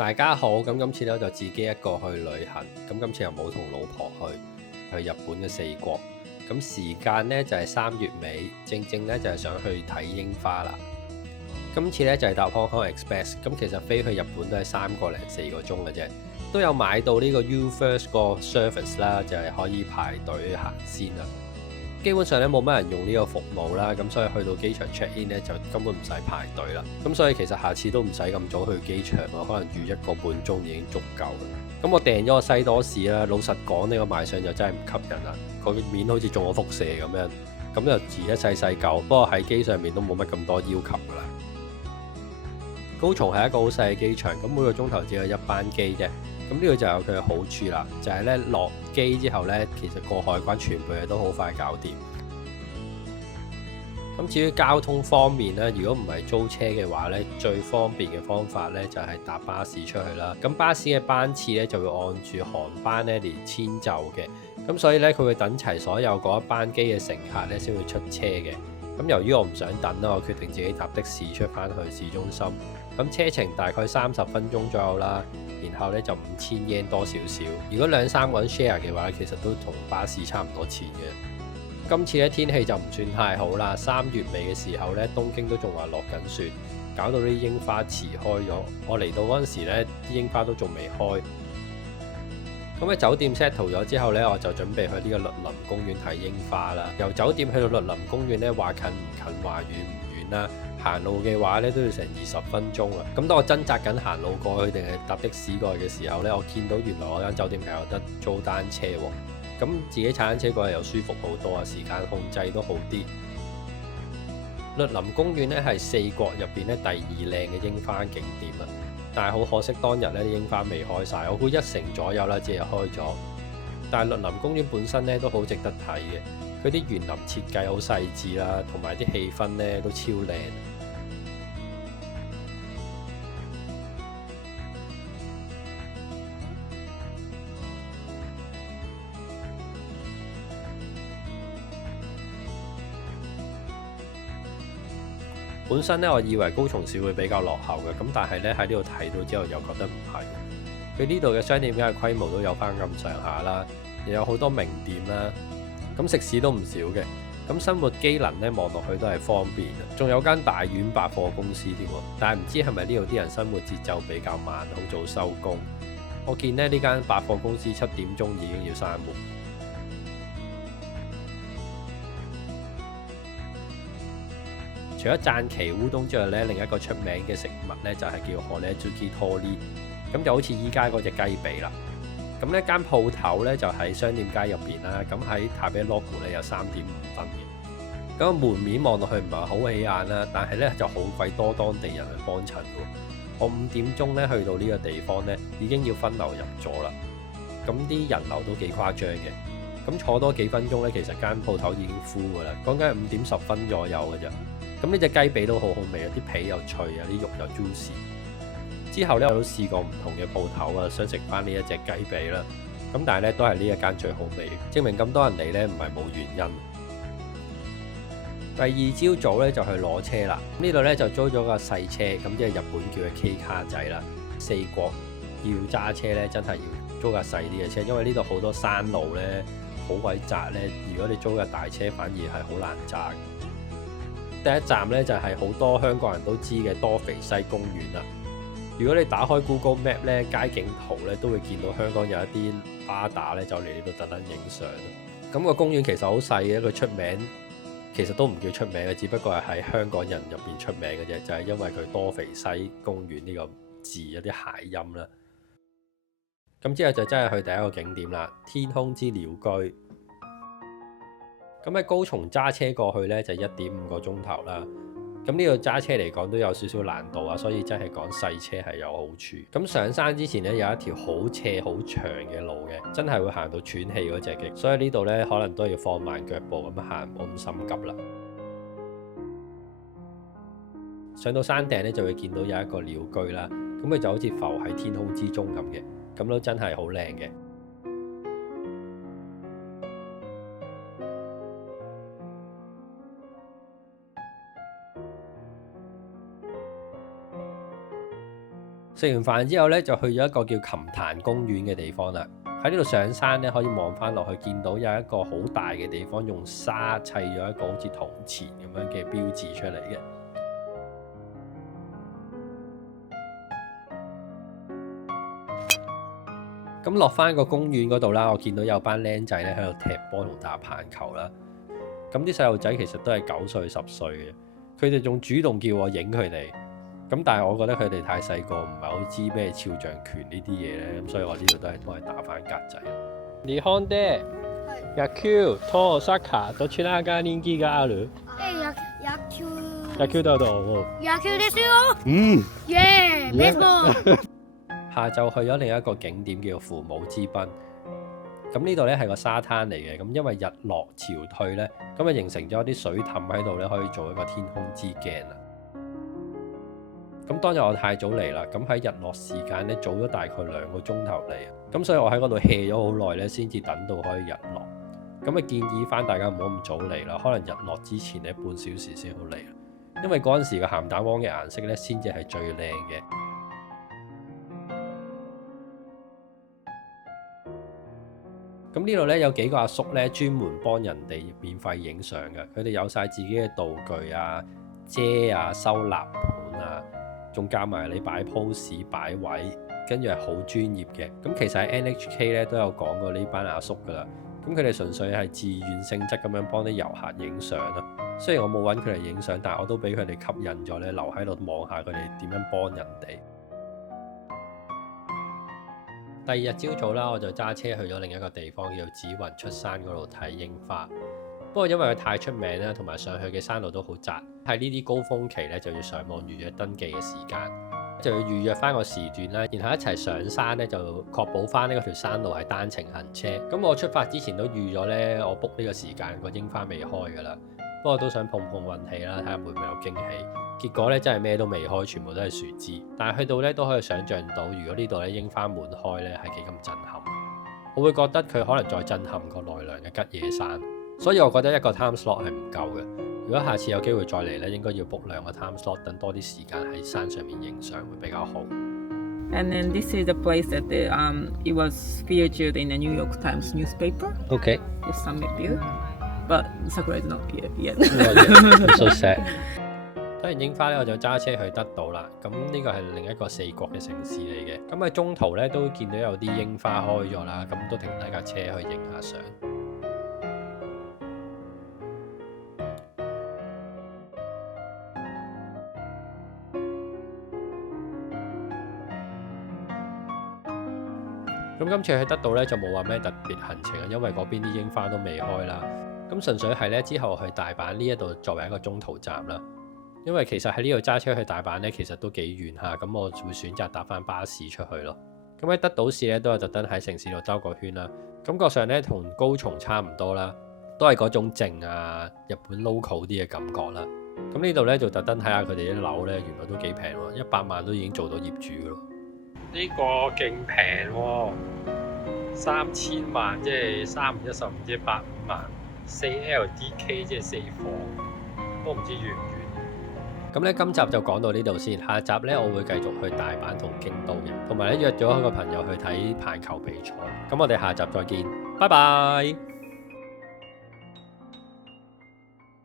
大家好，咁今次咧就自己一個去旅行，咁今次又冇同老婆去日本嘅四國，咁時間呢就係3月尾，正正咧就係想去睇櫻花啦。今次咧就係搭 Hong Kong Express，咁其實飛去日本都係3個零4個鐘嘅啫，都有買到呢個 U First 個 service 啦，就係可以排隊行先啦。基本上咧冇乜人用呢個服務啦，咁所以去到機場 check in 咧就根本唔使排隊啦。咁所以其實下次都唔使咁早去機場啊，可能預1個半鐘已經足夠啦。咁我訂咗個西多士啦，老實講呢個賣相就真係唔吸引啦，個面好似中咗輻射咁樣，咁就字一細細嚿，不過喺機上面都冇乜咁多要求噶啦。高松係一個好細嘅機場，咁每個鐘頭只有1班機啫。咁呢個就有佢嘅好處啦，就係咧落機之後咧，其實過海關全部嘢都好快搞掂。咁至於交通方面咧，如果唔係租車嘅話咧，最方便嘅方法咧就係搭巴士出去啦。咁巴士嘅班次咧就會按住航班咧嚟遷就嘅，咁所以咧佢會等齊所有嗰一班機嘅乘客咧先會出車嘅。咁由於我唔想等啦，我決定自己搭的士出翻去市中心。咁車程大概30分鐘左右啦，然後咧就5000 yen 多少少。如果2-3個人 share 嘅話，其實都同巴士差唔多錢嘅。今次咧天氣就唔算太好啦，3月尾嘅時候咧，東京都仲話落緊雪，搞到啲櫻花遲開咗。我嚟到嗰陣時咧，啲櫻花都仲未開。咁喺酒店 settle 咗之後咧，我就準備去呢個栗林公園睇櫻花啦。由酒店去到栗林公園咧，話近唔近，話遠唔遠啦。行路嘅話咧，都要成20分鐘啊。咁當我掙扎緊行路過去定係搭的士過去嘅時候咧，我見到原來我間酒店係有得租單車喎。咁自己踩單車過去又舒服好多啊，時間控制都好啲。栗林公園咧係4國入邊咧第2靚嘅櫻花景點啊，但係好可惜當日咧啲櫻花未開晒，我估1成左右啦，只係開咗。但係栗林公園本身咧都好值得睇嘅，佢啲園林設計好細緻啦，同埋啲氣氛咧都超靚。本身咧，我以為高松市會比較落後嘅，咁但係咧喺呢度睇到之後又覺得唔係。佢呢度嘅商店街嘅規模都有翻咁上下啦，又有好多名店啦，咁食肆都唔少嘅。咁生活機能咧望落去都係方便，仲有間大丸百貨公司添喎。但係唔知係咪呢度啲人生活節奏比較慢，好早收工。我見咧呢間百貨公司7點鐘已經要閂門。除咗讚岐烏冬之外咧，另一個出名嘅食物咧就係叫荷呢朱基托利，咁就好似依家嗰隻雞髀啦。咁呢間鋪頭咧就喺商店街入邊啦，咁喺塔比 logo 咧有3.5分嘅。咁個門面望落去唔係好起眼啦，但係咧就好鬼多當地人去幫襯喎。我5點鐘咧去到呢個地方咧，已經要分流入座啦。咁啲人流都幾誇張嘅。咁坐多幾分鐘咧，其實間鋪頭已經 full 噶啦。講緊係5點10分左右嘅啫。咁呢隻雞髀都好好味啊，啲皮又脆啊，啲肉又 juicy。之後咧我都試過唔同嘅鋪頭啊，想食翻呢一隻雞髀啦。咁但係咧都係呢一間最好味，證明咁多人嚟咧唔係冇原因。第二朝早咧就去攞車啦。呢度咧就租咗個細車，咁即係日本叫嘅 K 卡仔啦。4國要揸車咧，真係要租架細啲嘅車，因為呢度好多山路咧，好鬼窄咧。如果你租架大車，反而係好難揸。第一站咧就係好多香港人都知嘅多肥西公園啦。如果你打開 Google Map 咧，街景圖咧都會見到香港有一啲巴打咧就嚟呢度特登影相。咁個公園其實好細嘅，佢出名其實都唔叫出名嘅，只不過係喺香港人入邊出名嘅啫，就係因為佢多肥西公園呢個字有啲諧音啦。咁之後就真係去第一個景點啦，天空之鳥居。咁喺高松揸車過去咧就1.5個鐘頭啦。咁呢度揸車嚟講都有少少難度啊，所以真係講細車係有好處。咁上山之前咧有一條好斜好長嘅路嘅，真係會行到喘氣嗰隻嘅，所以呢度咧可能都要放慢腳步咁行，唔好咁心急啦。上到山頂咧就會見到有一個鳥居啦，咁佢就好似浮喺天空之中咁嘅，咁都真係好靚嘅。食完飯之後呢，就去咗一個叫琴壇公園嘅地方啦。喺呢度上山呢，可以望翻落去，見到有一個好大嘅地方，用沙砌咗一個好似銅錢咁樣嘅標誌出嚟嘅。咁落翻個公園嗰度啦，我見到有班僆仔咧喺度踢波同打棒球啦。咁啲細路仔其實都係9歲10歲嘅，佢哋仲主動叫我影佢哋。咁但係我覺得佢哋太細個，唔係好知咩肖像權呢啲嘢咧，咁所以我呢度都係打翻格仔。日本で野球とサッカーどちらが人気がある？野球だと。野球ですよ。イエーイ、ベースボール。下晝去咗另一個景點叫做父母之濱。咁呢度咧係個沙灘嚟嘅，咁因為日落潮退咧，咁啊形成咗啲水凼喺度咧，可以做一個天空之鏡啊。咁當日我太早嚟啦，咁喺日落時間咧早咗大概2個鐘頭嚟，咁所以我喺嗰度 hea 咗好耐咧，先至等到可以日落。咁啊建議翻大家唔好咁早嚟啦，可能日落之前咧半小時先好嚟，因為嗰陣時個鹹蛋黃嘅顏色咧先至係最靚嘅。咁呢度咧有幾個阿叔咧專門幫人哋免費影相嘅，佢哋有晒自己嘅道具啊、遮啊、收納盤啊，仲教埋你擺 pose 擺位，跟住係好專業嘅。咁其實喺 NHK 咧都有講過呢班阿叔噶啦。咁佢哋純粹係自願性質咁樣幫啲遊客影相啦。雖然我冇揾佢哋影相，但係我都俾佢哋吸引咗咧，留喺度望下佢哋點樣幫人哋。第二日朝早啦，我就揸車去咗另一個地方叫紫雲出山嗰度睇櫻花。不過因為佢太出名啦，同埋上去嘅山路都好窄，喺呢啲高峰期咧就要上網預約登記嘅時間，就要預約翻個時段啦，然後一齊上山咧就確保翻呢個條山路係單程行車。咁我出發之前都預咗咧，我 book 呢個時間個櫻花未開噶啦。不過都想碰碰運氣啦，睇下會唔會有驚喜。結果咧真係咩都未開，全部都係樹枝。但係去到咧都可以想像到，如果呢度咧櫻花滿開咧係幾咁震撼。我會覺得佢可能再震撼過奈良嘅吉野山。所以我覺得一個 time slot 係唔夠嘅。如果下次有機會再嚟咧，應該要 book 2個 time slot，等多啲時間喺山上面影相會比較好。And then this is the place that it was featured in the New York Times newspaper. Okay. The summit view. But Sakura is not here yet. I'm so sad. 睇完櫻花咧，我就揸車去德島啦。咁呢個係另一個4國嘅城市嚟嘅。咁喺中途咧都見到有啲櫻花開咗啦，咁都停低架車去影下相。咁今次去德島咧就冇話咩特別行程啊，因為嗰邊啲櫻花都未開啦。咁純粹係咧之後去大阪呢一度作為一個中途站啦。因為其實喺呢度揸車去大阪咧，其實都幾遠嚇，咁我會選擇搭翻巴士出去咯。咁喺德島市咧都有特登喺城市度兜個圈啦，感覺上咧同高松差唔多啦，都係嗰種靜啊日本 local 啲嘅感覺啦。咁呢度咧就特登睇下佢哋啲樓咧，原來都幾平喎，100萬都已經做到業主咯。呢個勁平喎，3000萬即係3、5、15即係8、5萬，4LDK 即係4房，都唔知遠唔遠。咁咧今集就講到呢度先，下集咧我會繼續去大阪同京都嘅，同埋咧約咗一個朋友去睇棒球比賽。咁我哋下集再見，拜拜。